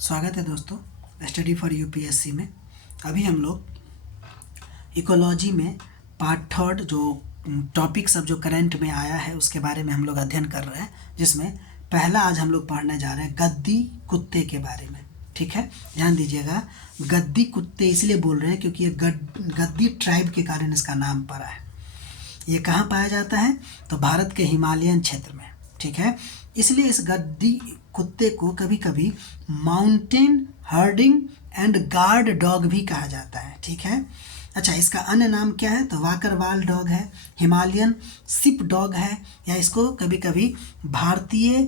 स्वागत है दोस्तों स्टडी फॉर यूपीएससी में। अभी हम लोग इकोलॉजी में पार्ट थर्ड जो टॉपिक सब जो करंट में आया है उसके बारे में हम लोग अध्ययन कर रहे हैं, जिसमें पहला आज हम लोग पढ़ने जा रहे हैं गद्दी कुत्ते के बारे में। ठीक है, ध्यान दीजिएगा। गद्दी कुत्ते इसलिए बोल रहे हैं क्योंकि ये गद्दी ट्राइब के कारण इसका नाम पड़ा है। ये कहाँ पाया जाता है? तो भारत के हिमालयन क्षेत्र में। ठीक है, इसलिए इस गद्दी कुत्ते को कभी कभी mountain herding and guard dog भी कहा जाता है। ठीक है, अच्छा, इसका अन्य नाम क्या है? तो वाकरवाल डॉग है, हिमालयन सिप डॉग है, या इसको कभी कभी भारतीय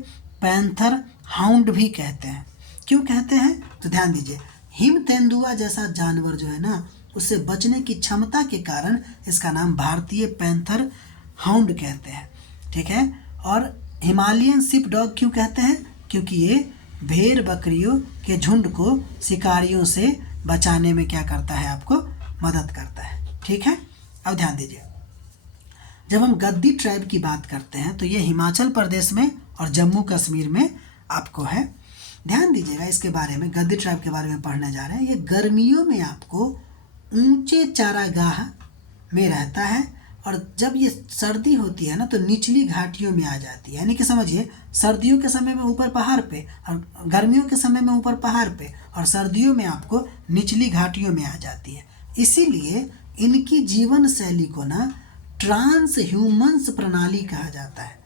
पैंथर हाउंड भी कहते हैं। क्यों कहते हैं? तो ध्यान दीजिए, हिम तेंदुआ जैसा जानवर जो है ना, उससे बचने की क्षमता के कारण इसका नाम भारतीय पैंथर हाउंड कहते हैं। ठीक है, और हिमालयन सिप डॉग क्यों कहते हैं? क्योंकि ये भेड़ बकरियों के झुंड को शिकारियों से बचाने में क्या करता है? आपको मदद करता है। ठीक है, अब ध्यान दीजिए, जब हम गद्दी ट्राइब की बात करते हैं तो ये हिमाचल प्रदेश में और जम्मू कश्मीर में आपको है। ध्यान दीजिएगा, इसके बारे में गद्दी ट्राइब के बारे में पढ़ने जा रहे हैं। ये गर्मियों में आपको ऊंचे चारागाह में रहता है, और जब ये सर्दी होती है ना तो निचली घाटियों में आ जाती है। यानी कि समझिए, सर्दियों के समय में ऊपर पहाड़ पे, और गर्मियों के समय में ऊपर पहाड़ पे, और सर्दियों में आपको निचली घाटियों में आ जाती है। इसीलिए इनकी जीवन शैली को ना ट्रांस ह्यूमन्स प्रणाली कहा जाता है।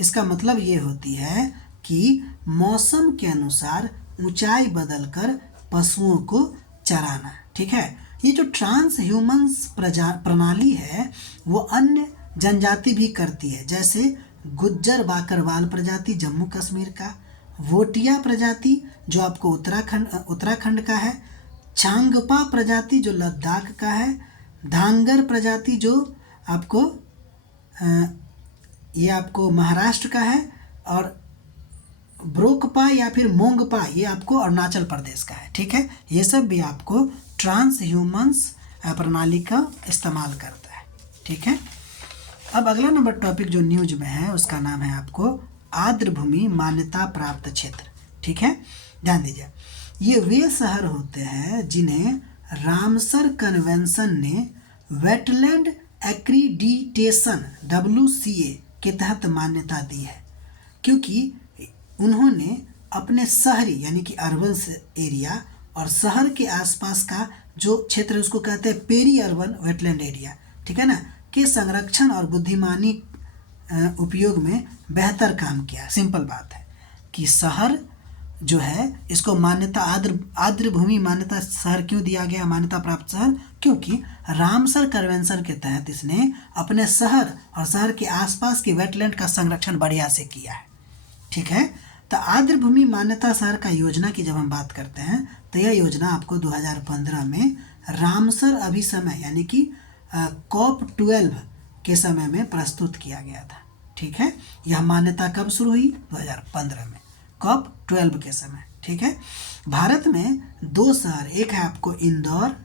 इसका मतलब ये होती है कि मौसम के अनुसार ऊंचाई बदलकर पशुओं को चराना। ठीक है, ये जो ट्रांस ह्यूमन्स प्रणाली है वो अन्य जनजाति भी करती है, जैसे गुज्जर बाकरवाल प्रजाति जम्मू कश्मीर का, वोटिया प्रजाति जो आपको उत्तराखंड का है, चांगपा प्रजाति जो लद्दाख का है, धांगर प्रजाति जो आपको ये आपको महाराष्ट्र का है, और ब्रोकपा या फिर मोंगपा ये आपको अरुणाचल प्रदेश का है। ठीक है, ये सब भी आपको ट्रांस ह्यूमन्स प्रणाली का इस्तेमाल करता है। ठीक है, अब अगला नंबर टॉपिक जो न्यूज में है उसका नाम है आपको आर्द्रभूमि मान्यता प्राप्त क्षेत्र। ठीक है, ध्यान दीजिए, ये वे शहर होते हैं जिन्हें रामसर कन्वेंशन ने वेटलैंड एक्रीडिटेशन WCA के तहत मान्यता दी है, क्योंकि उन्होंने अपने शहरी यानी कि अर्बन एरिया और शहर के आसपास का जो क्षेत्र उसको कहते हैं पेरी अर्बन वेटलैंड एरिया, ठीक है ना, के संरक्षण और बुद्धिमानी उपयोग में बेहतर काम किया। सिंपल बात है कि शहर जो है इसको मान्यता आर्द्रभूमि मान्यता शहर क्यों दिया गया, मान्यता प्राप्त शहर? क्योंकि रामसर कन्वेंशन के तहत इसने अपने शहर और शहर के आसपास के वेटलैंड का संरक्षण बढ़िया से किया है। ठीक है, तो आर्द्रभूमि मान्यता शहर का योजना की जब हम बात करते हैं तो यह योजना आपको 2015 में रामसर अभिसमय यानी कि COP12 के समय में प्रस्तुत किया गया था। ठीक है, यह मान्यता कब शुरू हुई? 2015 में COP12 के समय। ठीक है, भारत में 2 शहर, एक है आपको इंदौर,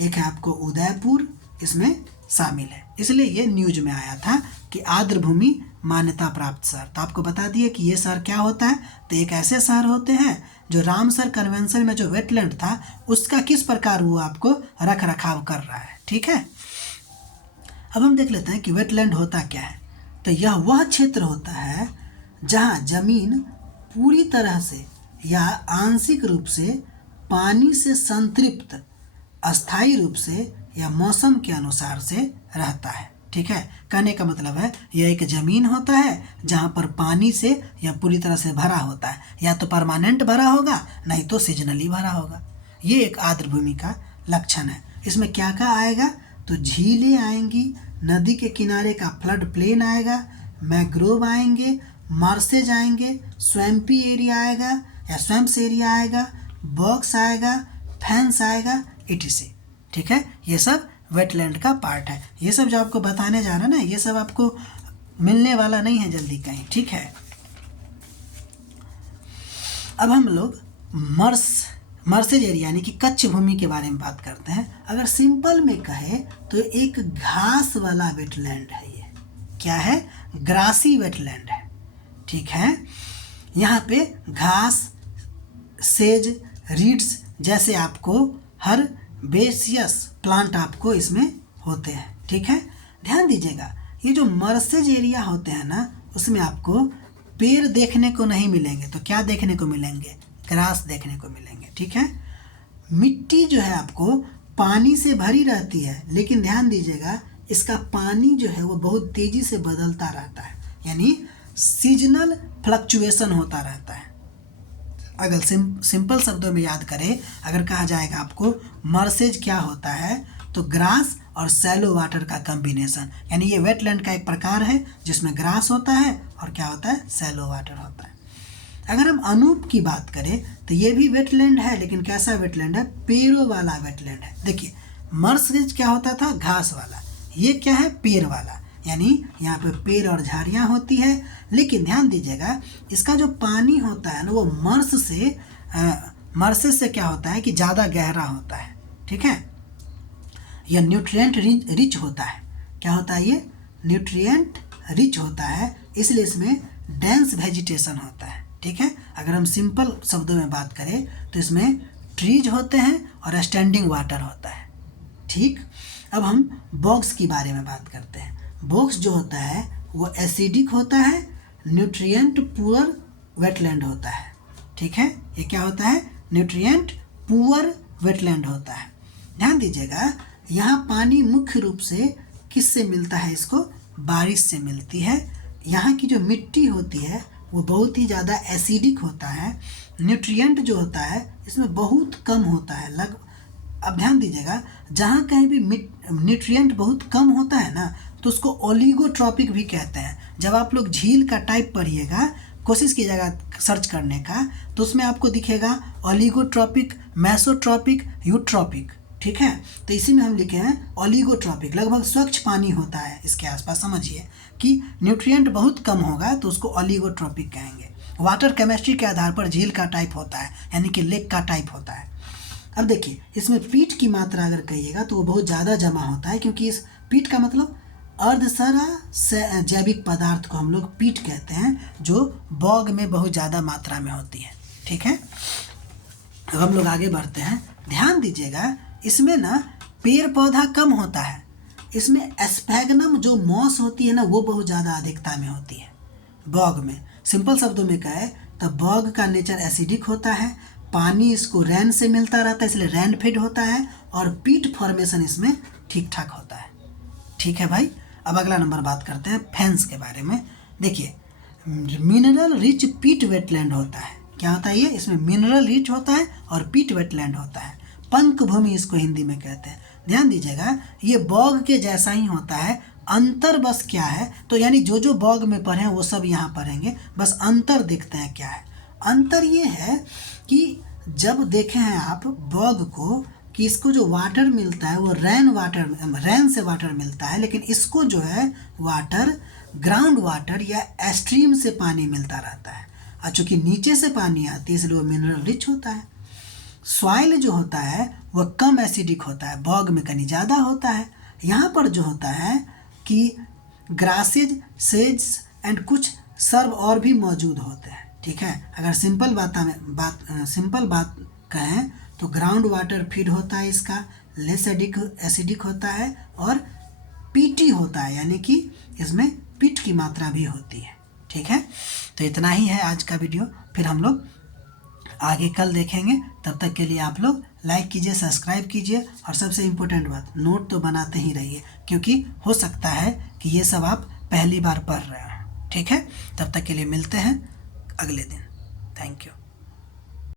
एक है आपको उदयपुर, इसमें शामिल है। इसलिए ये न्यूज में आया था कि आर्द्रभूमि मान्यता प्राप्त शहर। तो आपको बता दिए कि ये शहर क्या होता है। तो एक ऐसे शहर होते हैं जो रामसर कन्वेंशन में जो वेटलैंड था उसका किस प्रकार वो आपको रख रखाव कर रहा है। ठीक है, अब हम देख लेते हैं कि वेटलैंड होता क्या है। तो यह वह क्षेत्र होता है जहाँ जमीन पूरी तरह से या आंशिक रूप से पानी से संतृप्त, अस्थायी रूप से या मौसम के अनुसार से रहता है। ठीक है, कहने का मतलब है यह एक ज़मीन होता है जहाँ पर पानी से या पूरी तरह से भरा होता है, या तो परमानेंट भरा होगा नहीं तो सीजनली भरा होगा। ये एक आर्द्रभूमि का लक्षण है। इसमें क्या क्या आएगा? तो झीलें आएंगी, नदी के किनारे का फ्लड प्लेन आएगा, मैग्रोव आएंगे, मार्सेज आएंगे, स्वैम्पी एरिया आएगा या स्वैम्प्स एरिया आएगा, बॉक्स आएगा, फैंस आएगा, etc। ठीक है, ये सब वेटलैंड का पार्ट है। ये सब जो आपको बताने जा रहा है ना, ये सब आपको मिलने वाला नहीं है जल्दी कहीं। ठीक है, अब हम लोग मर्सेज एरिया यानी कि कच्छ भूमि के बारे में बात करते हैं। अगर सिंपल में कहे तो एक घास वाला वेटलैंड है। ये क्या है? ग्रासी वेटलैंड है। ठीक है, यहाँ पे घास, सेज रीड्स जैसे आपको हर्बेशियस प्लांट आपको इसमें होते हैं। ठीक है, ध्यान दीजिएगा, ये जो मर्सेज एरिया होते हैं ना, उसमें आपको पेड़ देखने को नहीं मिलेंगे, तो क्या देखने को मिलेंगे? ग्रास देखने को मिलेंगे। ठीक है, मिट्टी जो है आपको पानी से भरी रहती है, लेकिन ध्यान दीजिएगा इसका पानी जो है वो बहुत तेज़ी से बदलता रहता है, यानी सीजनल फ्लक्चुएशन होता रहता है। अगर सिंपल शब्दों में याद करें, अगर कहा जाएगा आपको मर्सेज क्या होता है, तो ग्रास और सैलो वाटर का कॉम्बिनेशन, यानी ये वेटलैंड का एक प्रकार है जिसमें ग्रास होता है और क्या होता है, सैलो वाटर होता है। अगर हम अनूप की बात करें तो ये भी वेटलैंड है, लेकिन कैसा वेटलैंड है? पेड़ों वाला वेटलैंड है। देखिए, मर्सेज क्या होता था? घास वाला। ये क्या है? पेड़ वाला, यानी यहाँ पे पेड़ और झाड़ियाँ होती है। लेकिन ध्यान दीजिएगा, इसका जो पानी होता है ना, वो मर्सेज से क्या होता है कि ज़्यादा गहरा होता है। ठीक है, यह न्यूट्रिएंट रिच होता है। क्या होता है? ये न्यूट्रिएंट रिच होता है, इसलिए इसमें डेंस वेजिटेशन होता है। ठीक है, अगर हम सिंपल शब्दों में बात करें तो इसमें ट्रीज होते हैं और स्टैंडिंग वाटर होता है। ठीक, अब हम बॉग्स की बारे में बात करते हैं। बॉग्स जो होता है वो एसिडिक होता है, न्यूट्रिएंट पुअर वेटलैंड होता है। ठीक है, ये क्या होता है? न्यूट्रिएंट पुअर वेटलैंड होता है। ध्यान दीजिएगा, यहाँ पानी मुख्य रूप से किससे मिलता है? इसको बारिश से मिलती है। यहाँ की जो मिट्टी होती है वो बहुत ही ज़्यादा एसिडिक होता है। न्यूट्रिएंट जो होता है इसमें बहुत कम होता है। अब ध्यान दीजिएगा, जहाँ कहीं भी न्यूट्रिएंट बहुत कम होता है ना, तो उसको ओलिगोट्रॉपिक भी कहते हैं। जब आप लोग झील का टाइप पढ़िएगा, कोशिश कीजिएगा सर्च करने का, तो उसमें आपको दिखेगा ओलिगोट्रॉपिक, मेसोट्रॉपिक, यूट्रॉपिक। ठीक है, तो इसी में हम लिखे हैं ओलिगोट्रॉपिक। लगभग स्वच्छ पानी होता है इसके आसपास। समझिए कि न्यूट्रिएंट बहुत कम होगा तो उसको ओलिगोट्रॉपिक कहेंगे। वाटर केमिस्ट्री के आधार पर झील का टाइप होता है, यानी कि लेक का टाइप होता है। अब देखिए, इसमें पीट की मात्रा अगर कहिएगा तो वो बहुत ज़्यादा जमा होता है, क्योंकि इस पीट का मतलब अर्धसरा जैविक पदार्थ को हम लोग पीट कहते हैं, जो बॉग में बहुत ज़्यादा मात्रा में होती है। ठीक है, अब हम लोग आगे बढ़ते हैं। ध्यान दीजिएगा, इसमें ना पेड़ पौधा कम होता है। इसमें स्फैग्नम जो मॉस होती है ना, वो बहुत ज़्यादा अधिकता में होती है बॉग में। सिंपल शब्दों में कहे तो बॉग का नेचर एसिडिक होता है, पानी इसको रैन से मिलता रहता है, इसलिए रैन फीड होता है, और पीट फॉर्मेशन इसमें ठीक ठाक होता है। ठीक है भाई, अब अगला नंबर बात करते हैं फेंस के बारे में। देखिए, मिनरल रिच पीट वेटलैंड होता है। क्या होता है ये? इसमें मिनरल रिच होता है और पीट वेटलैंड होता है। पंक भूमि इसको हिंदी में कहते हैं। ध्यान दीजिएगा, ये बॉग के जैसा ही होता है। अंतर बस क्या है, तो यानी जो बॉग में पढ़े हैं वो सब यहाँ पढ़ेंगे, बस अंतर देखते हैं क्या है। अंतर ये है कि जब देखे हैं आप बॉग को कि इसको जो वाटर मिलता है वो रैन से वाटर मिलता है, लेकिन इसको जो है वाटर ग्राउंड वाटर या स्ट्रीम से पानी मिलता रहता है, और चूँकि नीचे से पानी आती है इसलिए वो मिनरल रिच होता है। सॉइल जो होता है वह कम एसिडिक होता है, बॉग में कहीं ज़्यादा होता है। यहाँ पर जो होता है कि ग्रासेज, सेज एंड कुछ सर्व और भी मौजूद होते हैं। ठीक है, अगर सिंपल बात कहें तो ग्राउंड वाटर फीड होता है, इसका लेस एसिडिक होता है, और पीटी होता है, यानी कि इसमें पीट की मात्रा भी होती है। ठीक है, तो इतना ही है आज का वीडियो, फिर हम लोग आगे कल देखेंगे। तब तक के लिए आप लोग लाइक कीजिए, सब्सक्राइब कीजिए, और सबसे इम्पोर्टेंट बात, नोट तो बनाते ही रहिए, क्योंकि हो सकता है कि ये सब आप पहली बार पढ़ रहे हो। ठीक है, तब तक के लिए मिलते हैं अगले दिन। Thank you.